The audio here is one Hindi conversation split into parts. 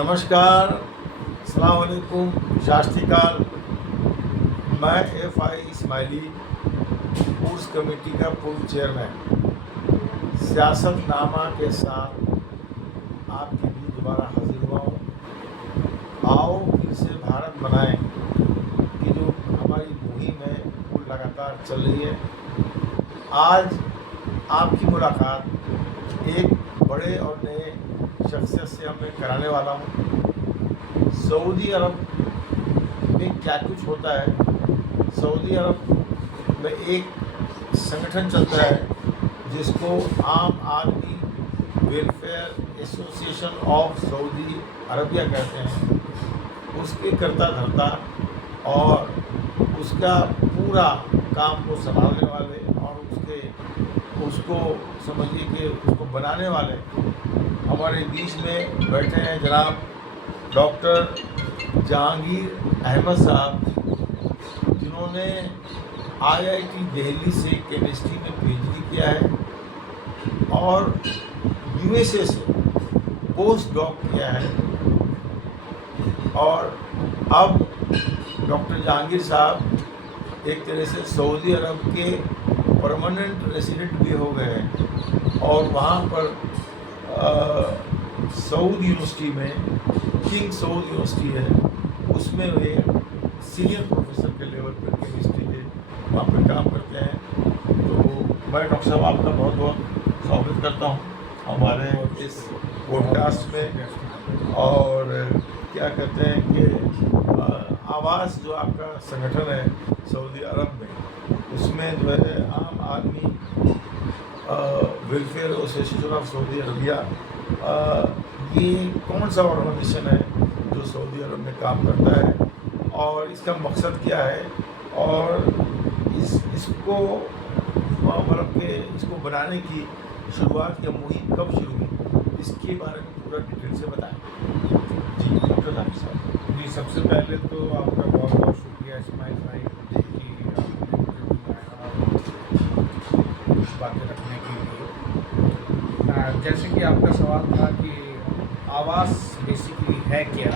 नमस्कार, अस्सलाम वालेकुम, शास्त्रीकाल। मैं FI इस्माइली, उर्स कमेटी का पूर्व चेयरमैन, सियासतनामा के साथ आपके बीच दोबारा हाजिर हुआ हूँ। आओ फिर से भारत बनाएं कि जो हमारी मुहिम है वो लगातार चल रही है। आज आपकी मुलाकात एक बड़े और नए शख्सियत से मैं कराने वाला हूँ। सऊदी अरब में क्या कुछ होता है। सऊदी अरब में एक संगठन चलता है जिसको आम आदमी welfare association of Saudi Arabia कहते हैं। उसके करता धरता और उसका पूरा काम को संभालने वाले और उसको समझिए कि उसको बनाने वाले हमारे बीच में बैठे हैं जनाब डॉक्टर जहांगीर अहमद साहब, जिन्होंने IIT दिल्ली से केमिस्ट्री में PhD किया है और USA से पोस्ट डॉक किया है। और अब डॉक्टर जहांगीर साहब एक तरह से सऊदी अरब के परमानेंट रेसिडेंट भी हो गए हैं और वहाँ पर सऊद यूनिवर्सिटी में किंग सऊद यूनिवर्सिटी है, उसमें वे सीनियर प्रोफेसर के लेवल पर केमिस्ट्री के वहाँ पर काम करते हैं। तो मैं डॉक्टर साहब आपका बहुत बहुत स्वागत करता हूँ हमारे इस पॉडकास्ट में। और क्या कहते हैं कि आवाज़ जो आपका संगठन है सऊदी अरब में, उसमें जो है आम आदमी welfare association of Saudi Arabia, ये कौन सा ऑर्गेनाइजेशन है जो सऊदी अरब में काम करता है और इसका मकसद क्या है और इसको मतलब कि इसको बनाने की शुरुआत या मुहिम कब शुरू हुई, इसके बारे में पूरा डिटेल से बताएं। जी डॉक्टर साहब। जी, सबसे पहले तो आपका बहुत बहुत शुक्रिया इस्माइल भाई कि आपने मुझे बुलाया कुछ बातें रखने के लिए। जैसे कि आपका सवाल था कि आवास बेसिकली है क्या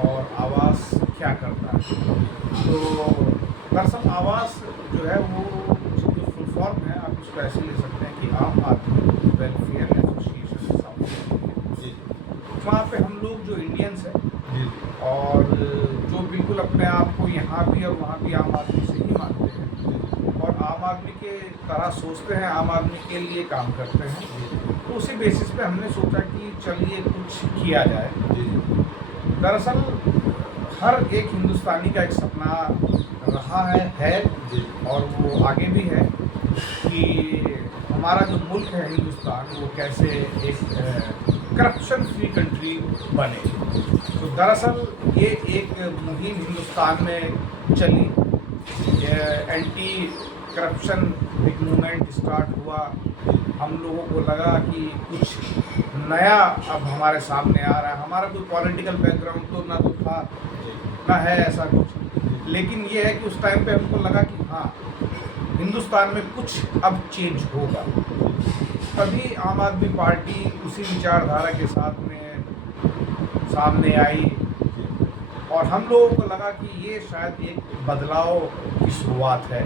और आवास क्या करता है। तो दरअसल आवास जो है वो उसकी जो फुल फॉर्म है आप उसको ऐसे ले सकते हैं कि आम आदमी वेलफेयर एसोसिएशन साउथ। वहाँ पे हम लोग जो इंडियंस हैं और जो बिल्कुल अपने आप को यहाँ भी और वहाँ भी आम आदमी से ही मानते हैं और आम आदमी के तरह सोचते हैं, आम आदमी के लिए काम करते हैं, तो उसी बेसिस पे हमने सोचा कि चलिए कुछ किया जाए। दरअसल हर एक हिंदुस्तानी का एक सपना रहा है और वो आगे भी है कि हमारा जो मुल्क है हिंदुस्तान वो कैसे एक करप्शन फ्री कंट्री बने। तो दरअसल ये एक मुहिम हिंदुस्तान में चली, एंटी करप्शन एक मूवमेंट स्टार्ट हुआ। हम लोगों को लगा कि कुछ नया अब हमारे सामने आ रहा है। हमारा कोई पॉलिटिकल बैकग्राउंड तो ना तो था ना है ऐसा कुछ, लेकिन ये है कि उस टाइम पे हमको लगा कि हाँ हिंदुस्तान में कुछ अब चेंज होगा। तभी आम आदमी पार्टी उसी विचारधारा के साथ में सामने आई और हम लोगों को लगा कि ये शायद एक बदलाव की शुरुआत है।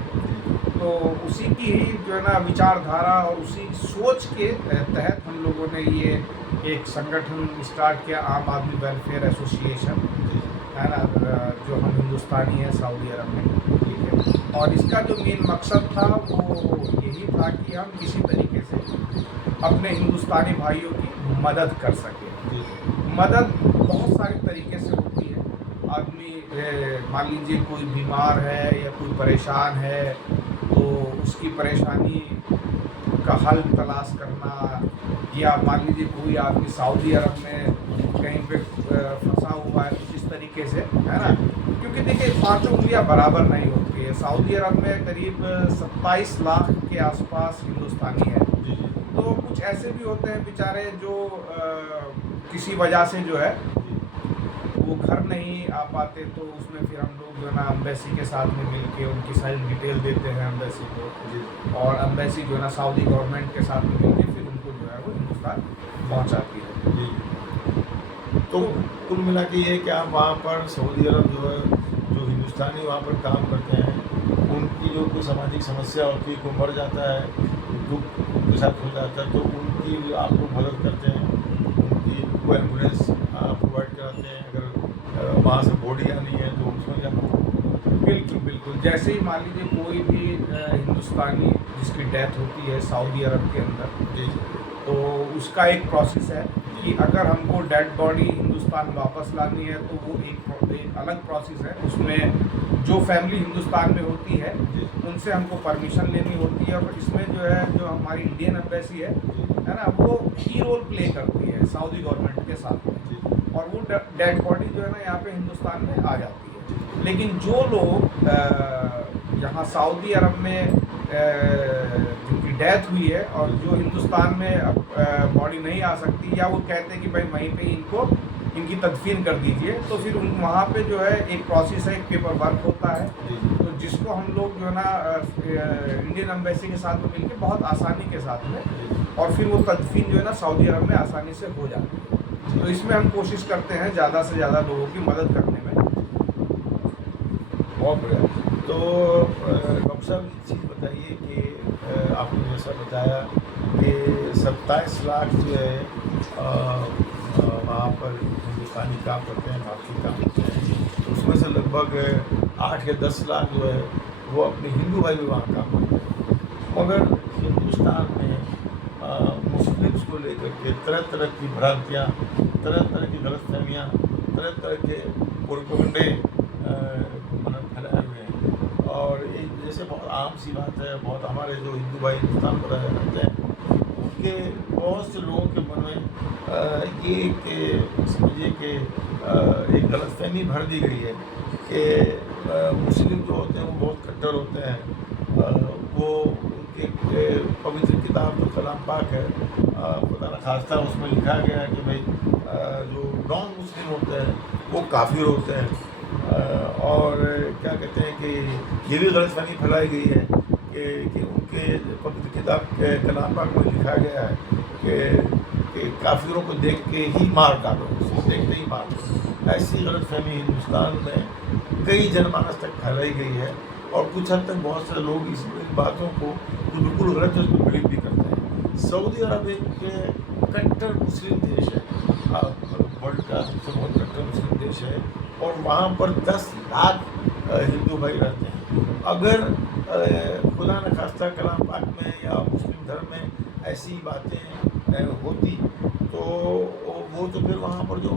तो उसी की ही जो है ना विचारधारा और उसी सोच के तहत हम लोगों ने ये एक संगठन स्टार्ट किया, आम आदमी वेलफेयर एसोसिएशन, है ना, जो हम हिंदुस्तानी हैं सऊदी अरब में, ठीक है। और इसका जो मेन मकसद था वो यही था कि हम किसी तरीके से अपने हिंदुस्तानी भाइयों की मदद कर सकें। मदद बहुत सारे तरीके से होती है। आदमी मान लीजिए कोई बीमार है या कोई परेशान है तो उसकी परेशानी का हल तलाश करना, या मान लीजिए कोई आदमी सऊदी अरब में कहीं पे फंसा हुआ है तो इस तरीके से, है ना, क्योंकि देखिए पांचों उंगलियां बराबर नहीं होती है। सऊदी अरब में करीब 27 लाख के आसपास हिंदुस्तानी है। तो कुछ ऐसे भी होते हैं बेचारे जो किसी वजह से जो है वो घर नहीं आ पाते, तो उसमें फिर हम लोग जो है ना एम्बेसी के साथ में मिल के उनकी सारी डिटेल देते हैं एम्बेसी को, और एम्बेसी जो है ना सऊदी गवर्नमेंट के साथ में मिल के फिर उनको जो है वो हिंदुस्तान पहुंचाती है। तो कुल मिला के ये कि आप वहाँ पर सऊदी अरब जो है, जो हिंदुस्तानी वहाँ पर काम करते हैं, उनकी जो कोई सामाजिक समस्या होती है, कोई मर जाता है, दुख के साथ हो जाता है, तो उनकी आप लोग मदद करते हैं, उनकी को एम्बुलेंस प्रोवाइड कराते हैं। अगर वहाँ से बॉडी आनी है तो उसमें आपको बिल्कुल बिल्कुल। जैसे ही मान लीजिए कोई भी हिंदुस्तानी जिसकी डेथ होती है सऊदी अरब के अंदर, जी तो उसका एक प्रोसेस है कि अगर हमको डेड बॉडी हिंदुस्तान वापस लानी है तो वो एक अलग प्रोसेस है। उसमें जो फैमिली हिंदुस्तान में होती है जी उनसे हमको परमिशन लेनी होती है, और इसमें जो है जो हमारी इंडियन एम्बेसी है ना, वो की रोल प्ले करती है सऊदी गवर्नमेंट के साथ में, जी और वो डेड बॉडी जो है ना यहाँ पे हिंदुस्तान में आ जाती है। लेकिन जो लोग यहाँ सऊदी अरब में जिनकी डेथ हुई है और जो हिंदुस्तान में बॉडी नहीं आ सकती, या वो कहते हैं कि भाई वहीं पे इनको इनकी तदफीन कर दीजिए, तो फिर वहाँ पे जो है एक प्रोसेस है, एक पेपर वर्क होता है, जी तो जिसको हम लोग जो है ना इंडियन एम्बेसी के साथ में मिलकर बहुत आसानी के साथ में, और फिर वो तदफीन जो है ना सऊदी अरब में आसानी से हो जाती है। तो इसमें हम कोशिश करते हैं ज़्यादा से ज़्यादा लोगों की मदद करने में। बहुत बढ़िया। तो डॉक्टर साहब एक चीज़ बताइए कि आपने जैसा बताया कि 27 लाख जो है वहाँ पर हिंदुस्तानी काम करते हैं, भारतीय काम करते हैं, तो उसमें से लगभग 8 या 10 लाख जो है वो अपने हिंदू भाई भी वहाँ काम करते हैं। मगर हिंदुस्तान में मुस्लिम्स को लेकर के तरह तरह की भ्रांतियाँ, तरह तरह की गलतफहमियाँ, तरह तरह के प्रोपेगेंडे फैलाए हुए हैं, और एक जैसे बहुत आम सी बात है, बहुत हमारे जो हिंदू भाई हिंदुस्तान में रहते हैं उनके बहुत से लोगों के मन में ये कि समझिए कि एक गलतफहमी भर दी गई है कि मुस्लिम जो होते हैं वो बहुत कट्टर होते हैं। वो उनके पवित्र किताब जो कलाम पाक है, खुदा न खास्ता उसमें लिखा गया है कि भाई जो नॉन मुस्लिम होते हैं वो काफिर होते हैं। और क्या कहते हैं कि ये भी गलतफहमी फैलाई गई है कि उनके पवित्र किताब के कलाम पाक में लिखा गया है कि काफिरों को देख के ही मार डालो, उसको देखते ही मार दो। ऐसी गलतफहमी हिंदुस्तान में कई जनमानस तक फैलाई गई है, और कुछ हद तक बहुत सारे लोग इस बातों को जो बिल्कुल गलत है उसको बिलीव भी करते हैं। सऊदी अरब एक कट्टर मुस्लिम देश है, वर्ल्ड का सबसे बहुत कट्टर मुस्लिम देश है, और वहाँ पर 10 लाख हिंदू भाई रहते हैं। अगर खुदा न खास्ता कलाम पाक में या मुस्लिम धर्म में ऐसी बातें होती तो वो तो फिर वहाँ पर जो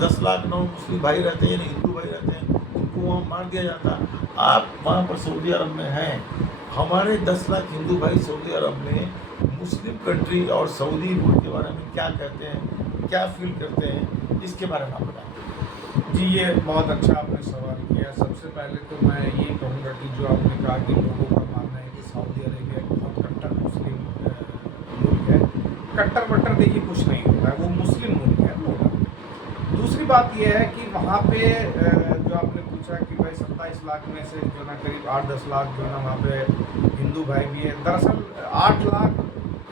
10 लाख नौ मुस्लिम भाई रहते हैं यानी हिंदू भाई रहते हैं उनको वहाँ मार दिया जाता। आप वहाँ पर सऊदी अरब में हैं, हमारे 10 लाख हिंदू भाई सऊदी अरब में मुस्लिम कंट्री और सऊदी मुल्क के बारे में क्या कहते हैं, क्या फील करते हैं, इसके बारे में आप बताएं। जी, ये बहुत अच्छा आपने सवाल किया। सबसे पहले तो मैं ये कहूँगा कि जो आपने कहा कि लोगों का मानना है कि सऊदी अरेबिया एक बहुत कट्टर मुस्लिम मुल्क है। कट्टर वट्टर देखिए कुछ नहीं होता है, वो मुस्लिम मुल्क है पूरा। दूसरी बात यह है कि वहाँ पे जो आपने पूछा कि भाई 27 लाख में से जो ना करीब 8-10 लाख जो ना वहाँ पे हिंदू भाई भी है। दरअसल 8 लाख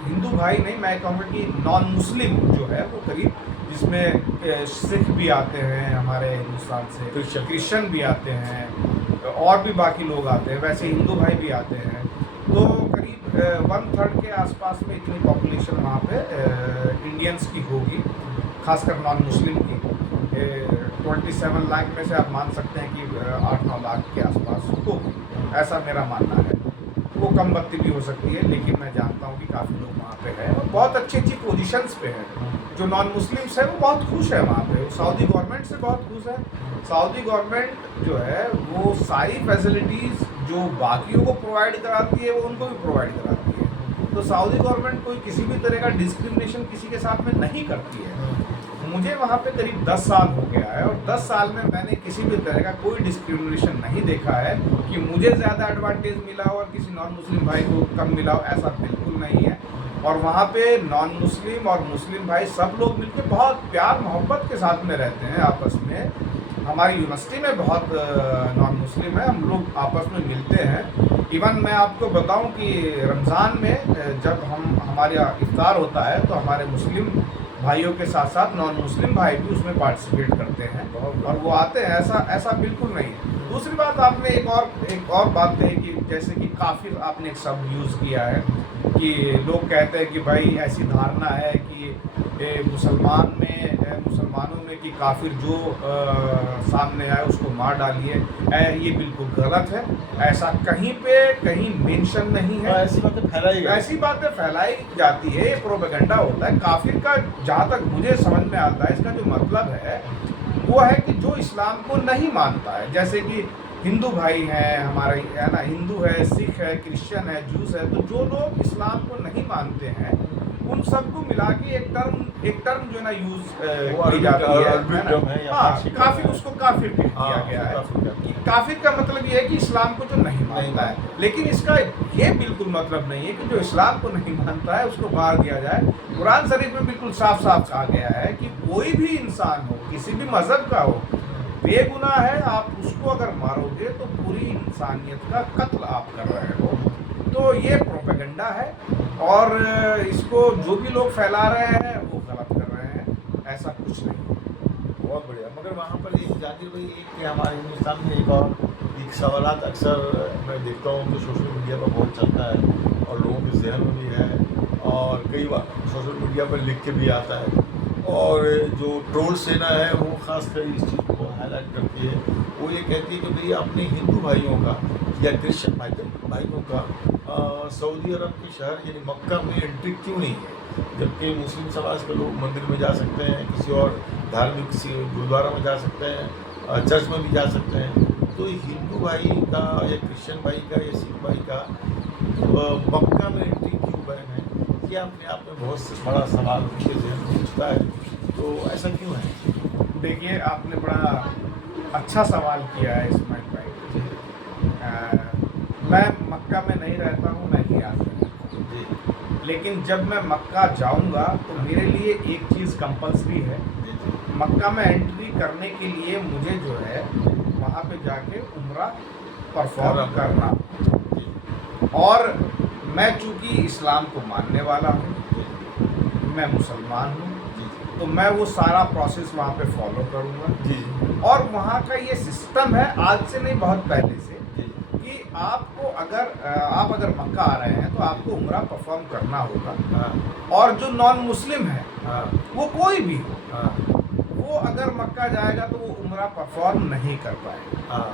हिंदू भाई नहीं, मैं कहूँगा कि नॉन मुस्लिम जो है वो करीब, जिसमें सिख भी आते हैं हमारे हिंदुस्तान से, क्रिश्चियन भी आते हैं, और भी बाकी लोग आते हैं, वैसे हिंदू भाई भी आते हैं। तो करीब 1/3 के आसपास में इतनी पॉपुलेशन वहाँ पे इंडियंस की होगी, खासकर नॉन मुस्लिम की। 27 लाख में से आप मान सकते हैं कि 8-9 लाख के आसपास हो, ऐसा मेरा मानना है। वो कम बत्ती भी हो सकती है, लेकिन मैं जानता हूँ कि काफ़ी लोग वहाँ पे हैं और बहुत अच्छी अच्छी पोजीशंस पे हैं। जो नॉन मुस्लिम्स हैं वो बहुत खुश है वहाँ पे, सऊदी गवर्नमेंट से बहुत खुश है। सऊदी गवर्नमेंट जो है वो सारी फैसिलिटीज़ जो बाकियों को प्रोवाइड कराती है वो उनको भी प्रोवाइड कराती है। तो सऊदी गवर्नमेंट कोई किसी भी तरह का डिस्क्रिमिनेशन किसी के साथ में नहीं करती है। मुझे वहाँ पे करीब 10 साल हो गया है, और 10 साल में मैंने किसी भी तरह का कोई डिस्क्रिमिनेशन नहीं देखा है कि मुझे ज़्यादा एडवांटेज मिला हो और किसी नॉन मुस्लिम भाई को कम मिला हो, ऐसा बिल्कुल नहीं है। और वहाँ पे नॉन मुस्लिम और मुस्लिम भाई सब लोग मिलकर बहुत प्यार मोहब्बत के साथ में रहते हैं आपस में। हमारी यूनिवर्सिटी में बहुत नॉन मुस्लिम है, हम लोग आपस में मिलते हैं। इवन मैं आपको बताऊं कि रमज़ान में जब हमारे यहाँ इफ्तार होता है तो हमारे मुस्लिम भाइयों के साथ साथ नॉन मुस्लिम भाई भी उसमें पार्टिसिपेट करते हैं और वो आते हैं। ऐसा ऐसा बिल्कुल नहीं है। दूसरी बात, आपने एक और बात कही कि जैसे कि काफिर, आपने एक शब्द यूज़ किया है कि लोग कहते हैं कि भाई ऐसी धारणा है कि मुसलमानों में कि काफिर जो सामने आए उसको मार डालिए। ये बिल्कुल गलत है। ऐसा कहीं मेंशन नहीं है। ऐसी बातें फैलाई जाती है, ये प्रोपेगेंडा होता है। काफिर का जहाँ तक मुझे समझ में आता है, इसका जो मतलब है वो है कि जो इस्लाम को नहीं मानता है। जैसे कि हिंदू भाई हैं हमारे, है ना, हिंदू है, सिख है, क्रिश्चियन है, जूस है, तो जो लोग इस्लाम को नहीं मानते हैं उन सबको मिला के एक टर्म जो है ना यूज की जाती है। हाँ, काफिर, उसको काफिर कह दिया गया है कि काफिर का मतलब ये है कि इस्लाम को जो नहीं मानता है। लेकिन इसका ये बिल्कुल मतलब नहीं है कि जो इस्लाम को नहीं मानता है उसको मार दिया जाए। कुरान शरीफ में बिल्कुल साफ साफ कहा गया है कि कोई भी इंसान हो, किसी भी मजहब का हो, बेगुनाह है, आप उसको अगर मारोगे तो पूरी इंसानियत का कत्ल आप कर रहे हो। तो ये प्रोपेगेंडा है और इसको जो भी लोग फैला रहे हैं वो गलत कर रहे हैं, ऐसा कुछ नहीं। बहुत बढ़िया। मगर वहाँ पर एक जाकिर भाई, एक कि हमारे हिंदुस्तान में एक सवालात अक्सर मैं देखता हूँ कि सोशल मीडिया पर बहुत चलता है और लोगों के जहन में भी है और कई बार सोशल मीडिया पर लिख के भी आता है। और जो ट्रोल सेना है वो खासकर इस चीज़ को हाईलाइट करती है। वो ये कहती है कि भाई अपने हिंदू भाइयों का या क्रिश्चियन भाइयों का सऊदी अरब के शहर यानी मक्का में एंट्री क्यों नहीं है, जबकि मुस्लिम समाज के लोग मंदिर में जा सकते हैं, किसी और धार्मिक किसी गुरुद्वारा में जा सकते हैं, चर्च में भी जा सकते हैं। तो हिंदू भाई का या क्रिश्चियन भाई का या सिख भाई का मक्का में एंट्री क्यों बैन है, ये अपने आप में बहुत बड़ा सवाल उनके जहन में उठता है। तो ऐसा क्यों है? देखिए, आपने बड़ा अच्छा सवाल किया है इस्माइल भाई। मैं मक्का में नहीं रहता हूँ, मैं रियाद में रहता हूँ, लेकिन जब मैं मक्का जाऊँगा तो मेरे लिए एक चीज़ कंपल्सरी है। मक्का में एंट्री करने के लिए मुझे जो है वहाँ पे जाके उम्रा परफॉर्म करना। और मैं चूँकि इस्लाम को मानने वाला हूँ, मैं मुसलमान हूँ, तो मैं वो सारा प्रोसेस वहाँ पे फॉलो करूँगा। और वहाँ का ये सिस्टम है, आज से नहीं बहुत पहले से, कि आपको आप अगर मक्का आ रहे हैं तो आपको उम्रा परफॉर्म करना होगा। और जो नॉन मुस्लिम है, वो कोई भी हो, वो अगर मक्का जाएगा तो वो उम्रा परफॉर्म नहीं कर पाएगा।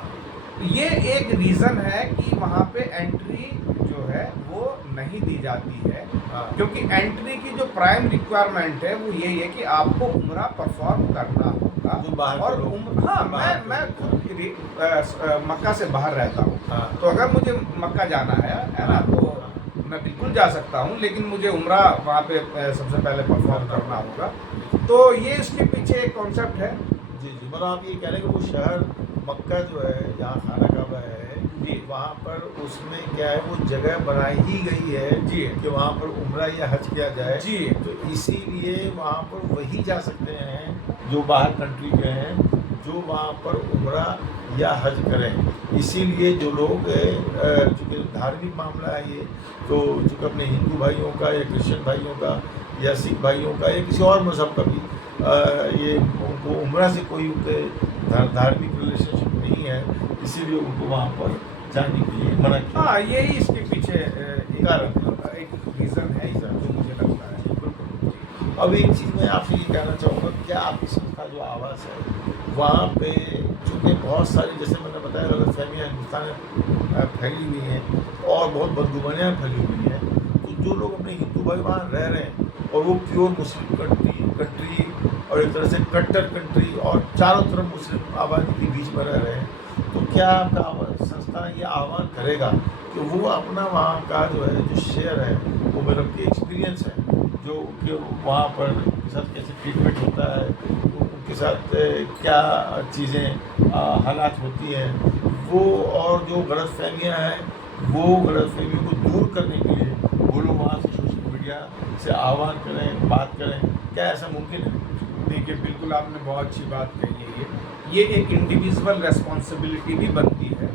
ये एक रीज़न है कि वहाँ पे एंट्री जो है वो नहीं दी जाती है, क्योंकि एंट्री की जो प्राइम रिक्वायरमेंट है वो यही है कि आपको उम्रा परफॉर्म करना होगा। और हाँ, मैं मक्का से बाहर रहता हूँ, तो अगर मुझे मक्का जाना है ना, तो मैं बिल्कुल जा सकता हूँ, लेकिन मुझे उम्रा वहाँ पे सबसे पहले परफॉर्म करना होगा। तो ये इसके पीछे एक कॉन्सेप्ट है। जी, मतलब आप ये कह रहे हैं कि वो शहर मक्का जो है जहाँ खाना काबा है जी, वहाँ पर उसमें क्या है, वो जगह बनाई ही गई है जी कि वहाँ पर उम्रा या हज किया जाए जी। तो इसीलिए वहाँ पर वही जा सकते हैं जो बाहर कंट्री के हैं, जो वहाँ पर उम्रा या हज करें। इसीलिए जो लोग चूँकि धार्मिक मामला है ये, तो चूँकि अपने हिंदू भाइयों का या क्रिश्चियन भाइयों का या सिख भाइयों का या किसी और मज़हब का भी ये उनको उम्रा से कोई उनके धार्मिक रिलेशनशिप नहीं है, इसीलिए उनको वहाँ पर जाने के लिए मना किया। हाँ, यही इसके पीछे एक रीज़न है जो मुझे लगता है। अब एक चीज़ मैं आपसे ये कहना चाहूँगा, क्या आपकी संस्था जो आवाज़ है वहाँ पे चूँकि बहुत सारी, जैसे मैंने बताया, गलतफहमियाँ हिंदुस्तान में फैली हुई हैं और बहुत बदगुमानियाँ फैली हुई हैं, तो जो लोग अपने हिंदू भाई वहाँ रह रहे हैं और वो प्योर मुस्लिम कंट्री और एक तरह से कट्टर कंट्री और चारों तरफ मुस्लिम आबादी के बीच में रह रहे हैं, तो क्या आपका संस्था ये आह्वान करेगा कि वो अपना वहाँ का जो है जो शेयर है, वो मतलब कि एक्सपीरियंस है जो कि वहाँ पर उनके साथ कैसे ट्रीटमेंट होता है, उनके साथ क्या चीज़ें हालात होती हैं, वो और जो गलतफहमियाँ हैं वो गलतफहमियों को दूर करने के लिए वो लोग वहाँ से सोशल मीडिया से आह्वान करें, बात करें, क्या ऐसा मुमकिन है? देखिए, बिल्कुल आपने बहुत अच्छी बात कही है। ये एक इंडिविजुअल रेस्पॉन्सिबिलिटी भी बनती है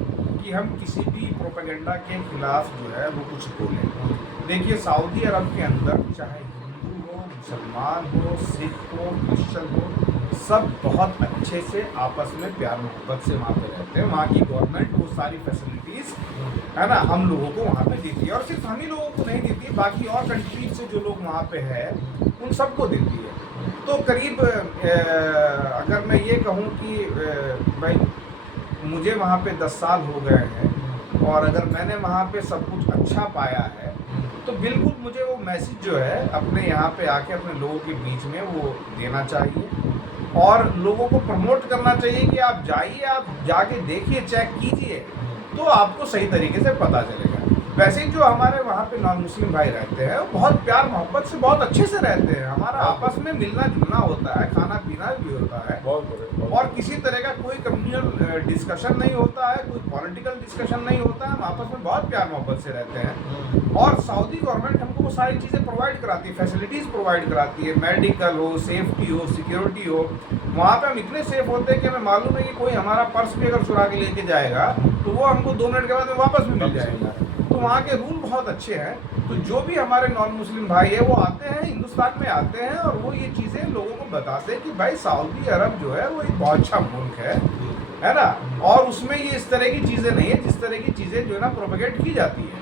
कि हम किसी भी प्रोपेगेंडा के खिलाफ जो है वो कुछ बोलें। देखिए, सऊदी अरब के अंदर चाहे हिंदू हो, मुसलमान हो, सिख हो, क्रिश्चियन हो, सब बहुत अच्छे से आपस में प्यार मोहब्बत से वहाँ पे रहते हैं। वहाँ की गवर्नमेंट वो सारी फैसिलिटीज़ है ना हम लोगों को वहाँ पे देती है, और सिर्फ हम ही लोगों को नहीं देती है, बाकी और कंट्रीज से जो लोग वहाँ पे है उन सबको देती है। तो करीब अगर मैं ये कहूँ कि भाई मुझे वहाँ पे 10 साल हो गए हैं, और अगर मैंने वहाँ पे सब कुछ अच्छा पाया है, तो बिल्कुल मुझे वो मैसेज जो है अपने यहाँ पे आके अपने लोगों के बीच में वो देना चाहिए, और लोगों को प्रमोट करना चाहिए कि आप जाइए, आप जाके देखिए, चेक कीजिए, तो आपको सही तरीके से पता चलेगा। वैसे ही जो हमारे वहाँ पे नॉन मुस्लिम भाई रहते हैं वो बहुत प्यार मोहब्बत से बहुत अच्छे से रहते हैं। हमारा आपस में मिलना जुलना होता है, खाना पीना भी होता है, और किसी तरह का कोई कम्युनल डिस्कशन नहीं होता है, कोई पॉलिटिकल डिस्कशन नहीं होता है। हम आपस में बहुत प्यार मोहब्बत से रहते हैं, और सऊदी गवर्नमेंट हमको वो सारी चीज़ें प्रोवाइड कराती है, फैसिलिटीज़ प्रोवाइड कराती है, मेडिकल हो, सेफ्टी हो, सिक्योरिटी हो। वहाँ पे हम इतने सेफ होते हैं कि हमें मालूम है कि कोई हमारा पर्स भी अगर चुरा के लेके जाएगा तो वो हमको 2 मिनट के बाद में वापस भी मिल जाएगा। तो वहाँ के रूल बहुत अच्छे हैं। तो जो भी हमारे नॉन मुस्लिम भाई है वो आते हैं, हिंदुस्तान में आते हैं, और वो ये चीज़ें लोगों को बताते हैं कि भाई सऊदी अरब जो है वो एक बहुत अच्छा मुल्क है ना, और उसमें ये इस तरह की चीज़ें नहीं है जिस तरह की चीज़ें जो है ना प्रोपेगेट की जाती है।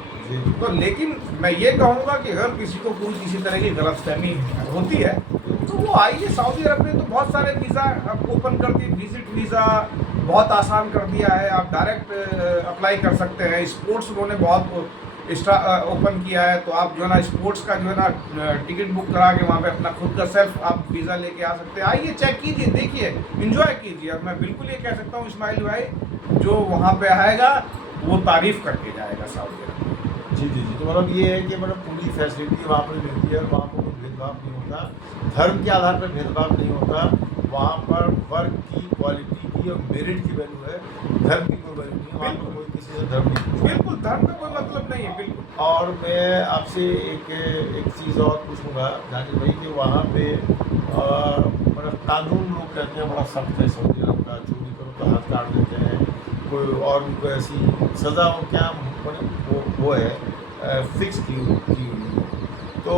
तो लेकिन मैं ये कहूँगा कि अगर किसी को कोई किसी तरह की गलतफहमी होती है तो वो आइए। सऊदी अरब ने तो बहुत सारे वीज़ा आपको ओपन कर दिए, विजिट वीज़ा बहुत आसान कर दिया है, आप डायरेक्ट अप्लाई कर सकते हैं। स्पोर्ट्स उन्होंने बहुत ओपन किया है, तो आप जो है ना स्पोर्ट्स का जो है ना टिकट बुक करा के वहाँ पे अपना खुद का सेल्फ आप वीज़ा लेके आ सकते हैं। आइए, चेक कीजिए, देखिए, एंजॉय कीजिए। और मैं बिल्कुल ये कह सकता हूँ इस्माइल भाई जो वहाँ पे आएगा वो तारीफ़ करके जाएगा सऊदी अरब। जी जी जी। तो मतलब ये है कि मतलब पूरी फैसिलिटी वहाँ पर मिलती है, और वहाँ पर कोई भेदभाव नहीं होता, धर्म के आधार पर भेदभाव नहीं होता। वहाँ पर वर्क की, क्वालिटी की और मेरिट की वैल्यू है, धर्म की कोई वैल्यू नहीं है। वहाँ पर कोई किसी से धर्म नहीं पूछता। बिल्कुल, धर्म का कोई मतलब नहीं है, बिल्कुल। और मैं आपसे एक चीज़ और पूछूंगा जानी भाई कि वहाँ पे मतलब कानून लोग कहते हैं बड़ा सख्त है सऊदी अरब का, चोरी करो तो हाथ काट देते हैं, कोई और भी कोई ऐसी सज़ा हो क्या मतलब वो है फिक्स की हुई है। तो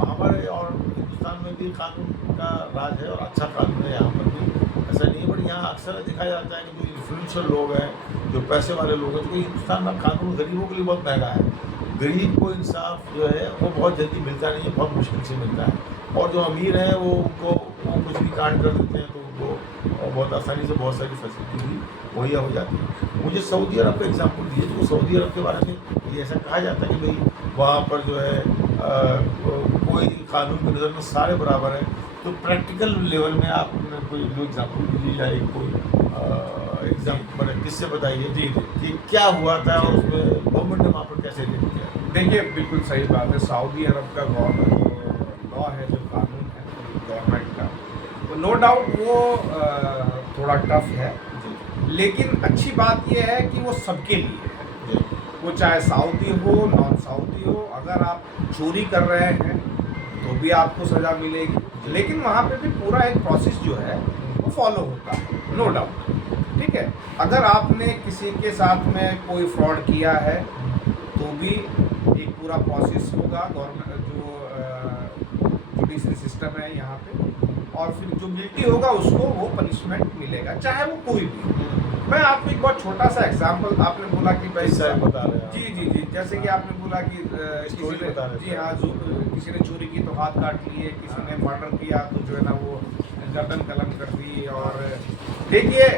हमारे और हिंदुस्तान में भी कानून का राज है, और अच्छा कानून है यहाँ पर भी, ऐसा नहीं है। बट यहाँ अक्सर देखा जाता है कि जो इन्फ्लुएंशियल लोग हैं, जो पैसे वाले लोग हैं, तो हिंदुस्तान में कानून गरीबों के लिए बहुत महंगा है। गरीब को इंसाफ जो है वो बहुत जल्दी मिलता नहीं है, बहुत मुश्किल से मिलता है, और जो अमीर हैं वो कुछ भी कांड कर देते हैं तो उनको बहुत आसानी से बहुत सारी फैसिलिटी भी मुहैया हो जाती है। मुझे सऊदी अरब का एग्जाम्पल दिए, तो सऊदी अरब के बारे में ये ऐसा कहा जाता है कि भाई वहाँ पर जो है कोई कानून की नज़र में सारे बराबर हैं। तो प्रैक्टिकल लेवल में आप कोई जो एग्जाम्पल दीजिए, या एक कोई एग्जाम्पल मतलब किससे बताइए जी जी कि क्या हुआ था, और उसमें गवर्नमेंट ने वहाँ पर कैसे ले लिया। देखिए, बिल्कुल सही बात है। सऊदी अरब का लॉ है, जो कानून है गवर्नमेंट का, तो नो डाउट वो थोड़ा टफ है, लेकिन अच्छी बात यह है कि वो सबके लिए है। वो चाहे सऊदी हो, नॉन सऊदी हो, अगर आप चोरी कर रहे हैं तो भी आपको सज़ा मिलेगी, लेकिन वहाँ पे भी पूरा एक प्रोसेस जो है वो फॉलो होता है, नो डाउट। ठीक है, अगर आपने किसी के साथ में कोई फ्रॉड किया है तो भी एक पूरा प्रोसेस होगा, गवर्नमेंट जो जुडिशरी सिस्टम है यहाँ पे, और फिर जो गिल्टी होगा उसको वो पनिशमेंट मिलेगा, चाहे वो कोई भी। मैं आपको एक बहुत छोटा सा एग्जांपल, आपने बोला कि भाई बता रहे हैं। जी जी जी, जैसे कि आपने बोला कि किसी ने, जी हाँ, किसी ने चोरी की तो हाथ काट लिए, किसी ने मर्डर किया तो जो है ना वो गर्दन कलम कर दी। और देखिए,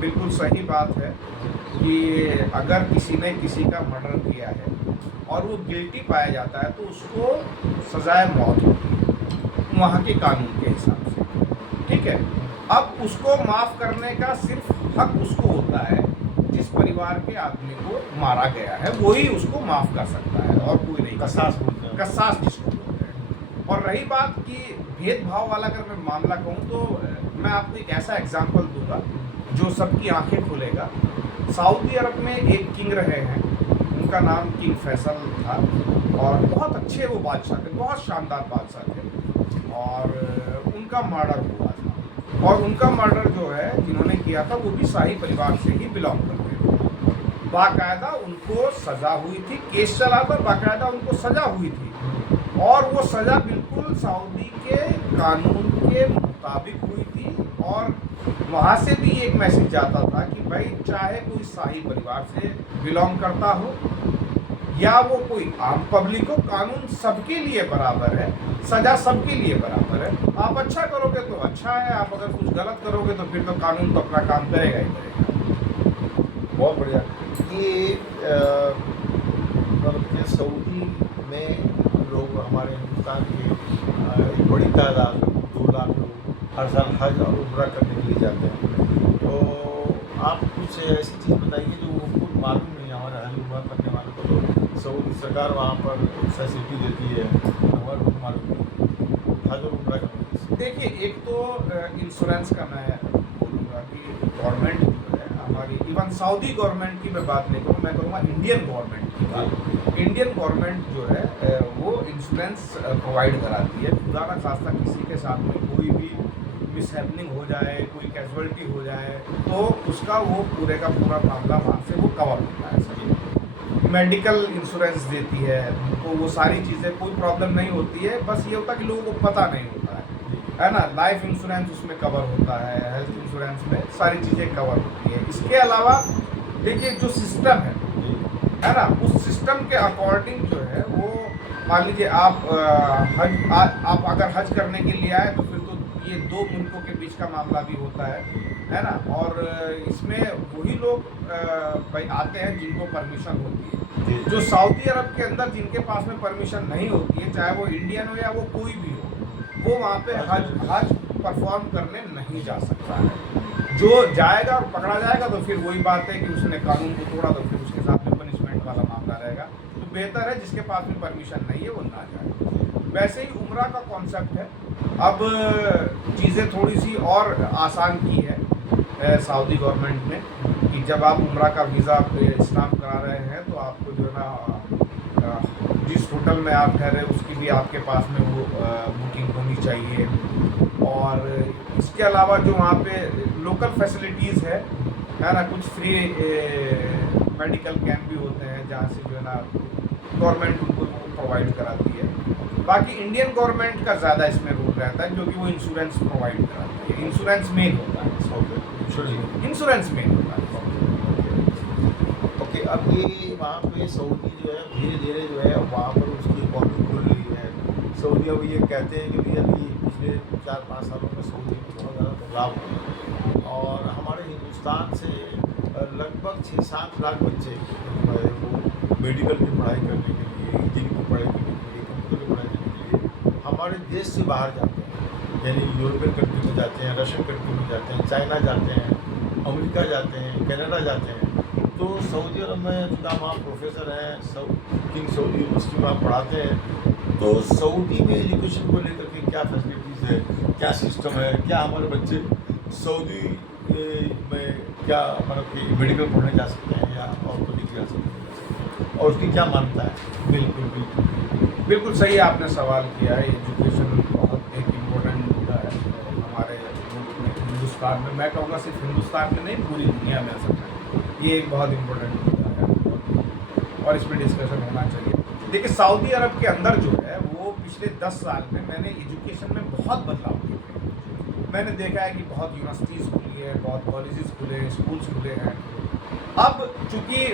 बिल्कुल सही बात है कि अगर किसी ने किसी का मर्डर किया है और वो गिल्टी पाया जाता है तो उसको सजाए मौत होती है वहाँ के कानून के हिसाब से। ठीक है, अब उसको माफ़ करने का सिर्फ हक उसको होता है जिस परिवार के आदमी को मारा गया है, वही उसको माफ़ कर सकता है, और कोई नहीं। कसास बोलते हैं। कसास जिसको बोलते हैं। और रही बात कि भेदभाव वाला अगर मैं मामला कहूँ तो मैं आपको एक ऐसा एग्जाम्पल दूंगा जो सबकी आंखें खोलेगा। सऊदी अरब में एक किंग रहे हैं, उनका नाम किंग फैसल था, और बहुत अच्छे वो बादशाह थे, बहुत शानदार बादशाह थे, और उनका मर्डर हुआ था। और उनका मर्डर जो है जिन्होंने किया था वो भी शाही परिवार से ही बिलोंग करते थे। बाकायदा उनको सज़ा हुई थी, केस चला था, बाकायदा उनको सज़ा हुई थी, और वो सज़ा बिल्कुल सऊदी के कानून के मुताबिक हुई थी। और वहाँ से भी एक मैसेज जाता था कि भाई चाहे कोई शाही परिवार से बिलोंग करता हो या वो कोई आम पब्लिक हो, कानून सबके लिए बराबर है, सज़ा सबके लिए बराबर है। आप अच्छा करोगे तो अच्छा है, आप अगर कुछ गलत करोगे तो फिर तो कानून तो अपना काम करेगा ही करेगा। बहुत बढ़िया। ये मतलब कि सऊदी में लोग हमारे हिंदुस्तान के एक बड़ी तादाद 2 लाख लोग हर साल हज और उम्रा करने के लिए जाते हैं। तो आप कुछ ऐसी चीज़ बताइए जो खुद मालूम नहीं है हमारे हज उम्रा करने वालों को। तो सऊदी सरकार वहाँ पर फैसिलिटी देती है, हमारे को मालूम नहीं हज और उम्रा करने से। देखिए, एक तो इंश्योरेंस का मैं बोलूँगा कि गवर्नमेंट जो है हमारी, इवन सऊदी गवर्नमेंट की मैं बात नहीं करूँ, मैं करूँगा इंडियन गवर्नमेंट की बात। इंडियन गवर्नमेंट जो है वो इंश्योरेंस प्रोवाइड कराती है। खुदा ना खास्ता किसी के साथ में कोई भी मिसहैपनिंग हो जाए, कोई कैजुअलिटी हो जाए, तो उसका वो पूरे का पूरा मामला वहाँ से वो कवर होता है। सही मेडिकल इंश्योरेंस देती है, तो वो सारी चीज़ें कोई प्रॉब्लम नहीं होती है। बस ये होता है कि लोगों को पता नहीं होता है ना। लाइफ इंश्योरेंस उसमें कवर होता है, हेल्थ इंश्योरेंस में सारी चीज़ें कवर होती है। इसके अलावा देखिए जो सिस्टम है ना, उस सिस्टम के अकॉर्डिंग जो है वो, मान लीजिए आप आप अगर हज करने के लिए आए तो फिर तो ये 2 मुल्कों के बीच का मामला भी होता है ना। और इसमें वही लोग भाई आते हैं जिनको परमिशन होती है। जो सऊदी अरब के अंदर जिनके पास में परमिशन नहीं होती है, चाहे वो इंडियन हो या वो कोई भी हो, वो वहाँ पे हज परफॉर्म करने नहीं जा सकता है। जो जाएगा और पकड़ा जाएगा तो फिर वही बात है कि उसने कानून को तोड़ा, तो फिर उसके साथ में पनिशमेंट वाला मामला रहेगा। तो बेहतर है जिसके पास में परमिशन नहीं है वो ना जाए। वैसे ही उम्रा का कॉन्सेप्ट है, अब चीज़ें थोड़ी सी और आसान की है सऊदी गवर्नमेंट ने कि जब आप उम्रा का वीज़ा स्टाम्प करा रहे हैं तो आपको जो है ना जिस होटल में आप ठहरे उसकी भी आपके पास में वो बुकिंग होनी चाहिए। और इसके अलावा जो वहाँ पे लोकल फैसिलिटीज़ है ना, कुछ फ्री मेडिकल कैंप भी होते हैं जहाँ से जो है ना गवर्नमेंट उनको प्रोवाइड कराती है। बाकी इंडियन गवर्नमेंट का ज़्यादा इसमें रोल रहता है क्योंकि वो इंश्योरेंस प्रोवाइड कराती है। इंश्योरेंस मेन होता है, इंश्योरेंस मेन होता है। ओके, अब ये वहाँ पे सऊदी जो है धीरे धीरे जो है वहाँ पर उसकी इकॉनमी खुल रही है। सऊदी अब ये कहते हैं कि भैया अभी पिछले 4-5 सालों में सऊदी में बहुत ज़्यादा बदलाव हुआ और हमारे हिंदुस्तान से लगभग 6-7 लाख बच्चे वो मेडिकल की पढ़ाई करने के लिए, इंजीनियरिंग की पढ़ाई करने के लिए, कंप्यूटर की पढ़ाई करने के लिए हमारे देश से बाहर जाते हैं। यानी यूरोपियन कंट्री में जाते हैं, रशियन कंट्री में जाते हैं, चाइना जाते हैं, अमेरिका जाते हैं, कनाडा जाते हैं। तो सऊदी अरब में चूँकि वहाँ प्रोफेसर हैं, किंग सऊदी यूनिवर्सिटी में आप पढ़ाते हैं, तो सऊदी में एजुकेशन को लेकर के क्या फैसिलिटीज़ है, क्या सिस्टम है, क्या हमारे बच्चे सऊदी में क्या मतलब कि मेडिकल पढ़ने जा सकते हैं या और कोई डिग्री हासिल करने जा सकते हैं, और उसकी क्या मान्यता है? बिल्कुल सही आपने सवाल किया है। एजुकेशन बहुत एक इम्पोर्टेंट मुद्दा है हमारे मुल्क में, हिंदुस्तान में। मैं कहूँगा सिर्फ हिंदुस्तान में नहीं, पूरी दुनिया में ऐसा है। ये एक बहुत इम्पोर्टेंट मुद्दा है और इसमें डिस्कशन होना चाहिए। देखिए, सऊदी अरब के अंदर जो है वो पिछले 10 साल में मैंने एजुकेशन में बहुत बदलाव देखे। मैंने देखा है कि बहुत यूनिवर्सिटीज़ खुली है, बहुत कॉलेजेस खुले हैं, स्कूल्स खुले हैं। अब चूँकि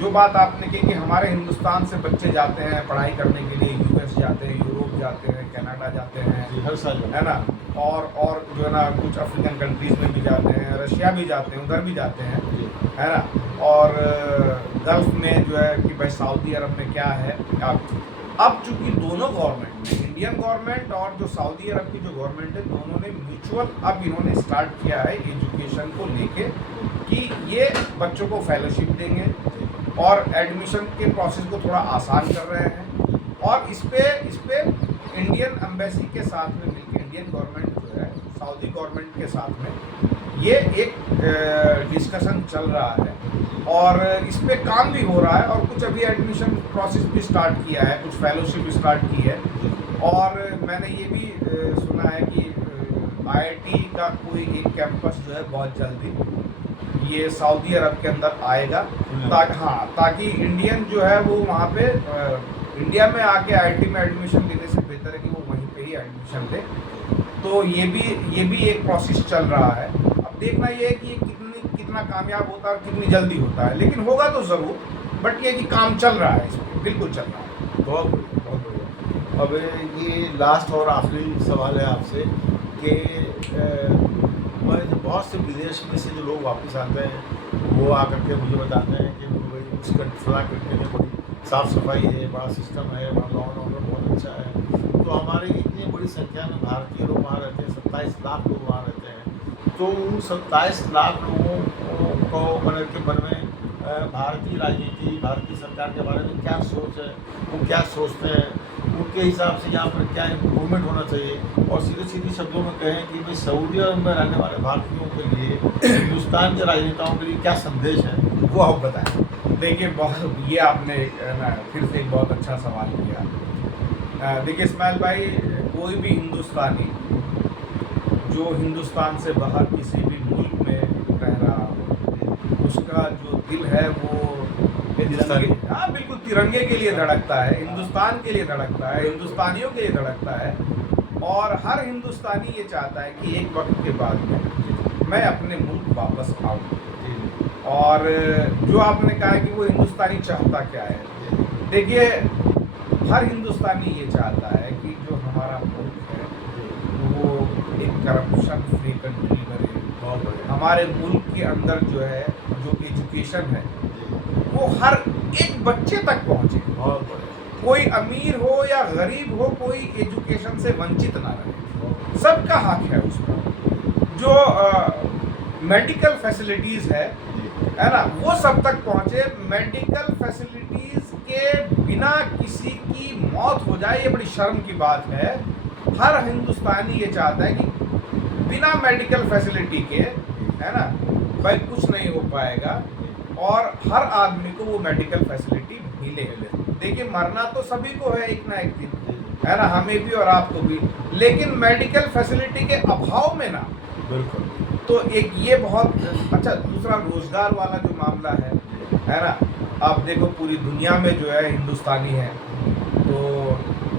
जो बात आपने की कि हमारे हिंदुस्तान से बच्चे जाते हैं पढ़ाई करने के लिए, यूएस जाते हैं, यूरोप जाते हैं, कनाडा जाते हैं, हर साल है ना। और जो है ना कुछ अफ्रीकन कंट्रीज़ में भी जाते हैं, रशिया भी जाते हैं, उधर भी जाते हैं, है ना। और गल्फ़ में जो है कि भाई सऊदी अरब में क्या है। अब चूँकि दोनों गवर्नमेंट ने, इंडियन गवर्नमेंट और जो सऊदी अरब की जो गवर्नमेंट है, दोनों ने म्यूचुअल अब इन्होंने स्टार्ट किया है एजुकेशन को लेके कि ये बच्चों को फेलोशिप देंगे और एडमिशन के प्रोसेस को थोड़ा आसान कर रहे हैं। और इस पे इंडियन एम्बेसी के साथ में मिलकर इंडियन गवर्नमेंट जो है सऊदी गवर्नमेंट के साथ में ये एक डिस्कशन चल रहा है और इस पे काम भी हो रहा है। और कुछ अभी एडमिशन प्रोसेस भी स्टार्ट किया है, कुछ फेलोशिप स्टार्ट की है। और मैंने ये भी सुना है कि आईआईटी का कोई एक कैंपस जो है बहुत जल्दी ये सऊदी अरब के अंदर आएगा, ताकि इंडियन जो है वो वहाँ पे इंडिया में आके आईआईटी में एडमिशन लेने से आइए एडमिशन ले। तो ये भी एक प्रोसेस चल रहा है। अब देखना ये है कि ये कितना कामयाब होता है और कितनी जल्दी होता है, लेकिन होगा तो ज़रूर। बट ये कि काम चल रहा है, इसमें बिल्कुल चल रहा है। बहुत बढ़िया, बहुत बढ़िया। अब ये लास्ट और आखिरी सवाल है आपसे कि मैं जो बहुत से विदेश में से जो लोग वापस आते हैं वो आकर के मुझे बताते हैं कि भाई उस फला कंट्री में बड़ी साफ़ सफाई है, बड़ा सिस्टम है, वहाँ लॉ एंड ऑर्डर बहुत अच्छा है। तो हमारे इतनी बड़ी संख्या में भारतीय लोग वहाँ रहते हैं, 27 लाख लोग वहाँ रहते हैं। तो उन 27 लाख लोगों को मतलब के मन में भारतीय राजनीति, भारतीय सरकार के बारे में क्या सोच है, वो क्या सोचते हैं, उनके हिसाब से यहाँ पर क्या इम्प्रूवमेंट होना चाहिए। और सीधे सीधे शब्दों में कहें कि भाई सऊदी अरब में रहने वाले भारतीयों के लिए हिंदुस्तान के राजनेताओं के लिए क्या संदेश है, वो आप बताएं। देखिए, बहुत ये आपने ना फिर से एक बहुत अच्छा सवाल किया। देखिए इस्माइल भाई, कोई भी हिंदुस्तानी जो हिंदुस्तान से बाहर किसी भी मुल्क में रह रहा हो, उसका जो दिल है वो हिंदुस्तानी, हाँ बिल्कुल तिरंगे के लिए धड़कता है, हिंदुस्तान के लिए धड़कता है, हिंदुस्तानियों के लिए धड़कता है। और हर हिंदुस्तानी ये चाहता है कि एक वक्त के बाद में मैं अपने मुल्क वापस आऊँ। और जो आपने कहा कि वो हिंदुस्तानी चाहता क्या है, देखिए हर हिंदुस्तानी ये चाहता है कि जो हमारा मुल्क है वो एक करप्शन फ्री कंट्री बने। हमारे मुल्क के अंदर जो है जो एजुकेशन है वो हर एक बच्चे तक पहुँचे। कोई अमीर हो या गरीब हो, कोई एजुकेशन से वंचित ना रहे, सबका हक है उसमें। जो मेडिकल फैसिलिटीज़ है ना, वो सब तक पहुँचे। मेडिकल फैसिलिटीज़ के बिना किसी की मौत हो जाए, ये बड़ी शर्म की बात है। हर हिंदुस्तानी ये चाहता है कि बिना मेडिकल फैसिलिटी के, है ना, भाई कुछ नहीं हो पाएगा। और हर आदमी को वो मेडिकल फैसिलिटी मिले। देखिए मरना तो सभी को है एक ना एक दिन, है ना, हमें भी और आपको भी। लेकिन मेडिकल फैसिलिटी के अभाव में ना, बिल्कुल। तो एक ये बहुत अच्छा। दूसरा रोजगार वाला जो मामला है ना, आप देखो पूरी दुनिया में जो है हिंदुस्तानी है, तो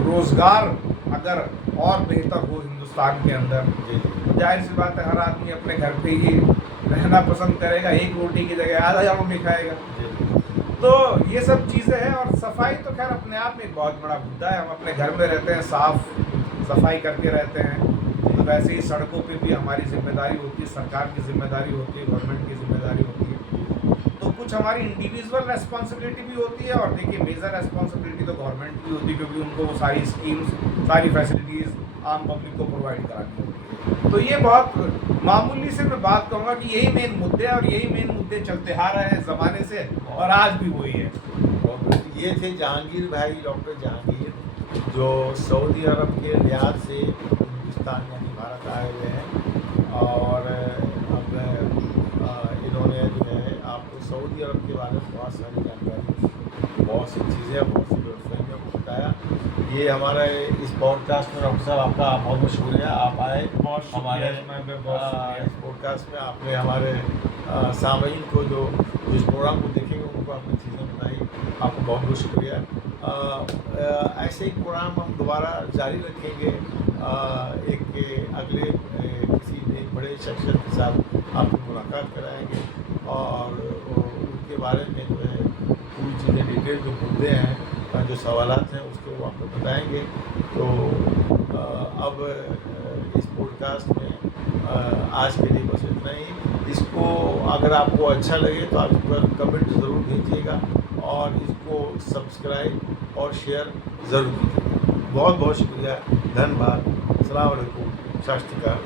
रोजगार अगर और बेहतर हो हिंदुस्तान के अंदर, तो जाहिर सी बात है हर आदमी अपने घर पे ही रहना पसंद करेगा, एक रोटी की जगह आधा रोटी खाएगा। तो ये सब चीज़ें हैं। और सफाई तो खैर अपने आप में एक बहुत बड़ा मुद्दा है। हम अपने घर में रहते हैं, साफ सफाई करके रहते हैं, तो वैसे ही सड़कों पे भी हमारी जिम्मेदारी होती है, सरकार की जिम्मेदारी होती है, गवर्नमेंट की जिम्मेदारी होती है। तो कुछ हमारी इंडिविजुअल रेस्पॉन्सिबिलिटी भी होती है, और देखिए मेजर रेस्पॉन्सिबिलिटी तो गवर्नमेंट की होती है, क्योंकि उनको वो सारी स्कीम्स, सारी फैसिलिटीज़ आम पब्लिक को प्रोवाइड करानी होती है। तो ये बहुत मामूली से मैं बात कहूँगा कि यही मेन मुद्दे हैं, और यही मेन मुद्दे चलते आ रहे हैं ज़माने से, और आज भी वही है। ये थे जहांगीर भाई, डॉक्टर जहांगीर, जो सऊदी अरब के रियाद से हिंदुस्तान यानी भारत आए हुए हैं। और अब इन्होंने जो है आपको सऊदी अरब के बारे में बहुत सारी जानकारी, बहुत सी चीज़ें, बहुत सी व्यवस्थाएँ को बताया। ये हमारे इस पॉडकास्ट में डॉक्टर साहब आपका बहुत बहुत शुक्रिया, आप आए हमारे इस पॉडकास्ट में। आपने हमारे सामईन को जो इस प्रोग्राम को देखेंगे उनको आपने चीज़ें बताई, आपको बहुत बहुत शुक्रिया। ऐसे ही प्रोग्राम हम दोबारा जारी रखेंगे, एक अगले किसी एक बड़े शख्सियत के साथ आपको मुलाकात कराएंगे, और उनके बारे में जो है पूरी चीज़ें डिटेल, जो मुद्दे हैं, जो सवालात हैं, उसको वो आपको बताएंगे। तो अब इस पॉडकास्ट में आज के लिए बस इतना ही। इसको अगर आपको अच्छा लगे तो आप इस पर कमेंट ज़रूर दीजिएगा, और इसको सब्सक्राइब और शेयर ज़रूर कीजिएगा। बहुत बहुत शुक्रिया, धन्यवाद, अस्सलाम वालेकुम, सत श्री अकाल।